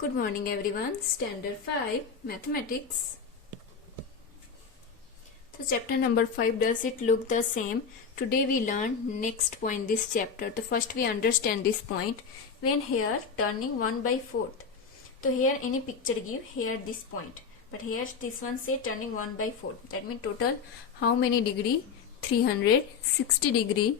Good morning everyone. Standard 5 Mathematics. So chapter number 5, does it look the same? Today we learn next point this chapter. So first we understand this point. When here turning 1 by 4th. So here any picture give here this point. But here this one say turning 1 by 4th. That means total how many degree? 360 degree.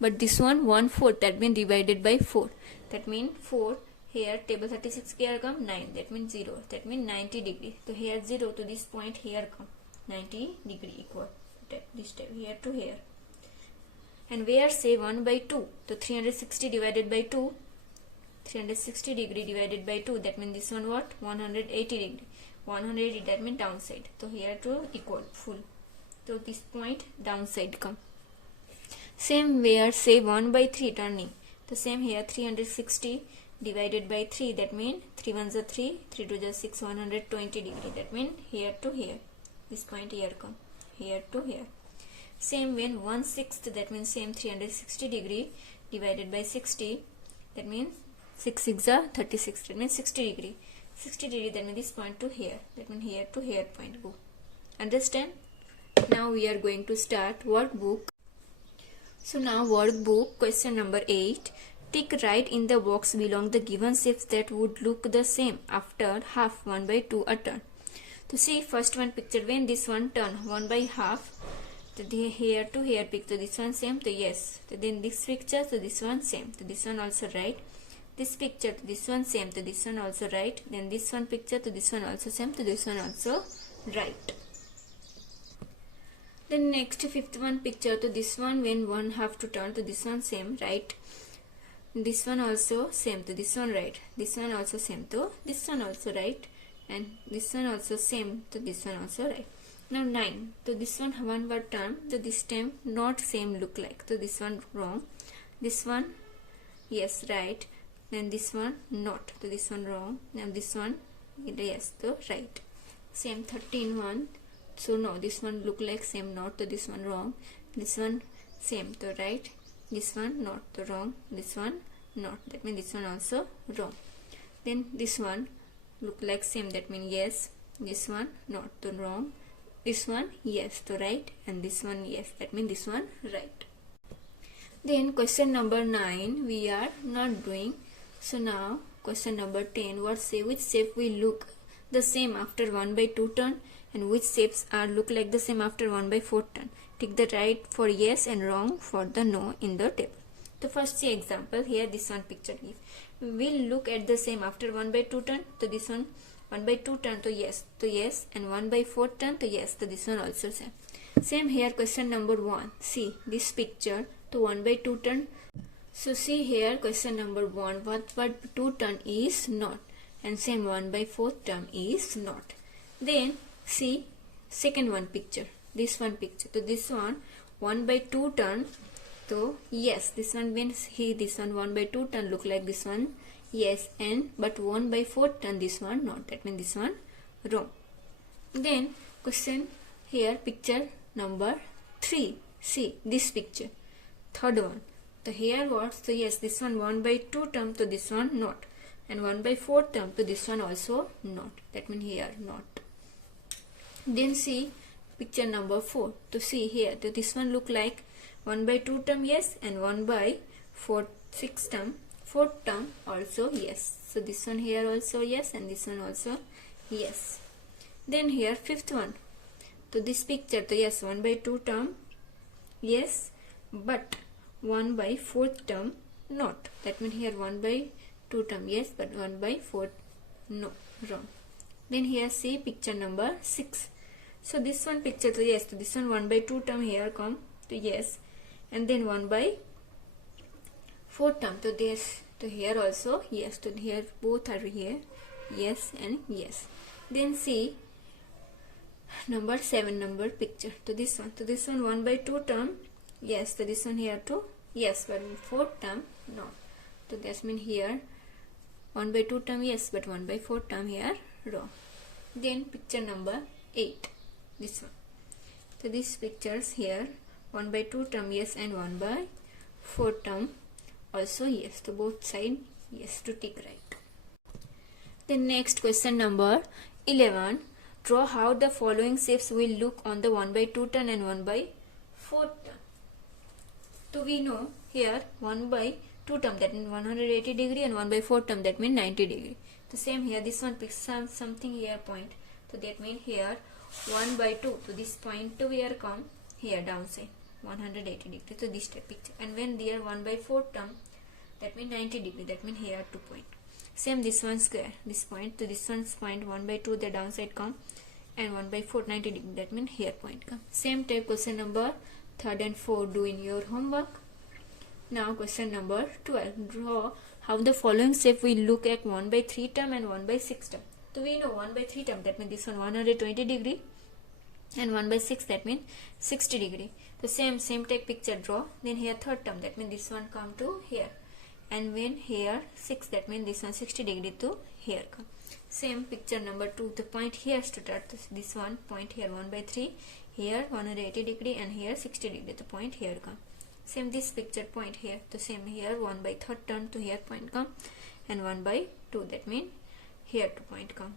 But this one 1/4. That means divided by 4. That means 4. Here table 36 here come 9. That means 0. That means 90 degree. So here 0 to this point here come 90 degree equal. This step here to here. And where say 1 by 2. So 360 divided by 2. 360 degree divided by 2. That means this one what? 180 degree. 180 that means downside. So here to equal full. So this point downside come. Same where say 1 by 3 turning. The same here 360 divided by 3. That means 3 ones are 3. 3 2 is 6. 120 degree. That means here to here. This point here come. Here to here. Same when 1/6. That means same 360 degree divided by 60. That means 6 6 are 36. That means 60 degree. 60 degree. That means this point to here. That means here to here point go. Understand? Now we are going to start workbook. So now workbook question number 8. Tick right in the box below the given shapes that would look the same after half 1 by 2 a turn. To see first one picture when this one turn 1 by half. So here to here picture this one same. So yes. So then this picture so this one same. So this one also right. This picture to this one same. So this one also right. Then this one picture to this one also same. So this one also right. Then next fifth one picture to this one when one half to turn to this one same right. This one also same to this one right. This one also same to this one also right. And this one also same to this one also right. Now 9. So this one word term. So this time not same look like. So this one wrong. This one yes right. Then this one not. So this one wrong. Now this one yes so right. Same 13 one. So no, this one look like same not to this one wrong. This one same to right. This one not to wrong. This one not. That means this one also wrong. Then this one look like same. That means yes. This one not to wrong. This one yes to right. And this one yes. That means this one right. Then question number 9 we are not doing. So now question number 10. What say which shape will look the same after 1 by 2 turn? And which shapes are look like the same after 1 by 4 turn. Tick the right for yes and wrong for the no in the table. So first see example here this one picture give. Will look at the same after 1 by 2 turn. So this one 1 by 2 turn to yes and 1 by 4 turn to yes. So this one also same. Same here question number 1. See this picture to 1 by 2 turn. So see here question number 1 what 2 turn is not and same 1 by 4 term is not. Then see second one picture. This one picture. So this one 1 by 2 turn. So yes this one means this one 1 by 2 turn look like this one yes and but 1 by 4 turn this one not. That means this one wrong. Then question here picture number 3. See this picture. Third one. So here what? So yes this one 1 by 2 term to this one not. And 1 by 4 term to this one also not. That means here not. Then see picture number 4. To see here to this one look like 1 by 2 term yes and 1 by 4 term 4 term also yes. So this one here also yes and this one also yes. Then here fifth one. To this picture to yes 1 by 2 term yes but 1 by 4 term not. That means here 1 by 2 term yes but 1 by 4 no wrong. Then here see picture number 6. So this one picture to yes to this one 1 by 2 term here come to yes and then 1 by 4 term to this to here also yes to here both are here yes and yes. Then see number 7 number picture to this one 1 by 2 term yes to this one here to yes but 4 term no. So that means here 1 by 2 term yes but 1 by 4 term here wrong. Then picture number 8. This one. So these pictures here 1 by 2 term yes and 1 by 4 term also yes. So both side yes to tick right. Then next question number 11. Draw how the following shapes will look on the 1/2 turn and 1/4 turn. So we know here 1/2 term that means 180 degree and 1/4 term that means 90 degree. The same here, this one picks something here point. So that means here 1/2. So this point to here come here downside 180 degree. So this type picture. And when there 1/4 term that means 90 degree. That means here 2 point. Same this one square. This point to this one's point 1/2 the downside come and 1/4 90 degree. That means here point come. Same type question number 3rd and 4 do in your homework. Now question number 12. Draw how the following shape will look at 1/3 term and 1/6 term. So we know 1/3 term that means this one 120 degree and 1/6 that means 60 degree. The same take picture draw. Then here third term that means this one come to here. And when here 6 that means this one 60 degree to here come. Same picture number 2. The point here to start this one point here 1/3 here 180 degree and here 60 degree. The point here come. Same this picture point here. The same here 1/3 turn to here point come and 1/2 that means here to point come.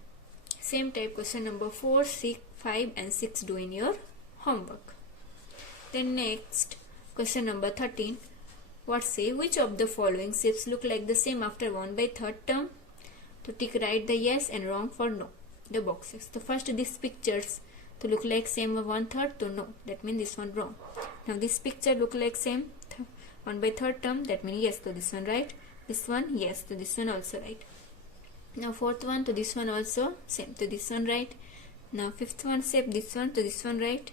Same type question number 4, 6, 5 and 6 do in your homework. Then next question number 13. What say which of the following shapes look like the same after 1/3 term? To tick right the yes and wrong for no. The boxes. The first these pictures to look like same 1/3 to no. That means this one wrong. Now this picture look like same 1/3 term. That means yes to this one right. This one yes to this one also right. Now fourth one to this one also same to this one right. Now fifth one shape this one to this one right.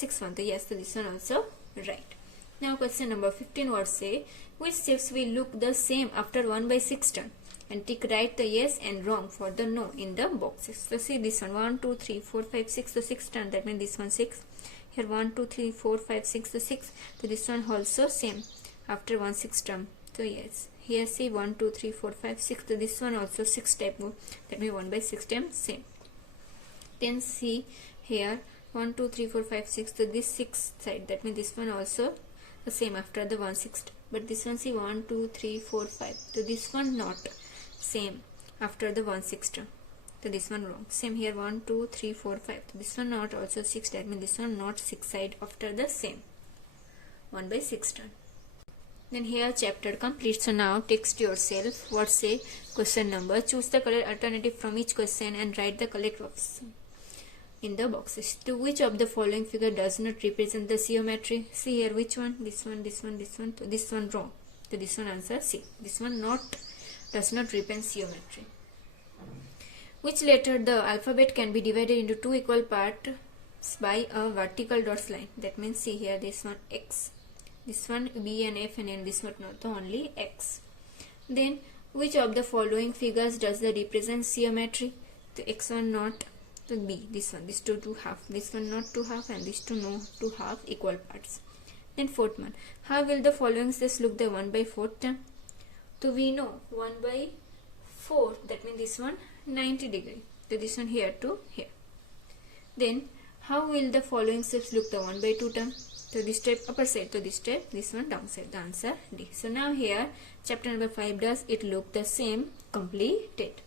Sixth one to yes to this one also right. Now question number 15 what say which shapes will look the same after 1/6 turn and tick right the yes and wrong for the no in the boxes. So see this one 1 2 3 4 5 6 to 6 turn that means this one 6. Here 1 2 3 4 5 6 to 6. So this one also same after 1/6 term. So yes here see 1 2 3 4 5 6 to this one also 6 type move that means 1/6 term same. Then see here 1 2 3 4 5 6 to this 6 side that means this one also the same after the 1/6. But this one see 1 2 3 4 5 so this one not same after the 1/6 term. So this one wrong. Same here 1 2 3 4 5 so this one not also 6 that means this one not 6 side after the same 1/6 term. Then here chapter complete. So now text yourself what say question number. Choose the correct alternative from each question and write the correct option in the boxes. To which of the following figure does not represent the geometry? See here which one? This one, this one, this one. So this one wrong. So this one answer C. This one does not represent geometry. Which letter the alphabet can be divided into two equal parts by a vertical dot line? That means see here this one X. This one B and F and N. This one not only X. Then which of the following figures does the represent geometry? The X one not. So B, this one, this two half, this one not 2 half and this two no 2 half equal parts. Then fourth one, how will the following shapes look the 1/4 term? So we know 1/4 that means this one 90 degree. So this one here to here. Then how will the following shapes look the 1/2 term? So this type upper side, so this type, this one downside. The answer D. So now here chapter number 5 does it look the same completed.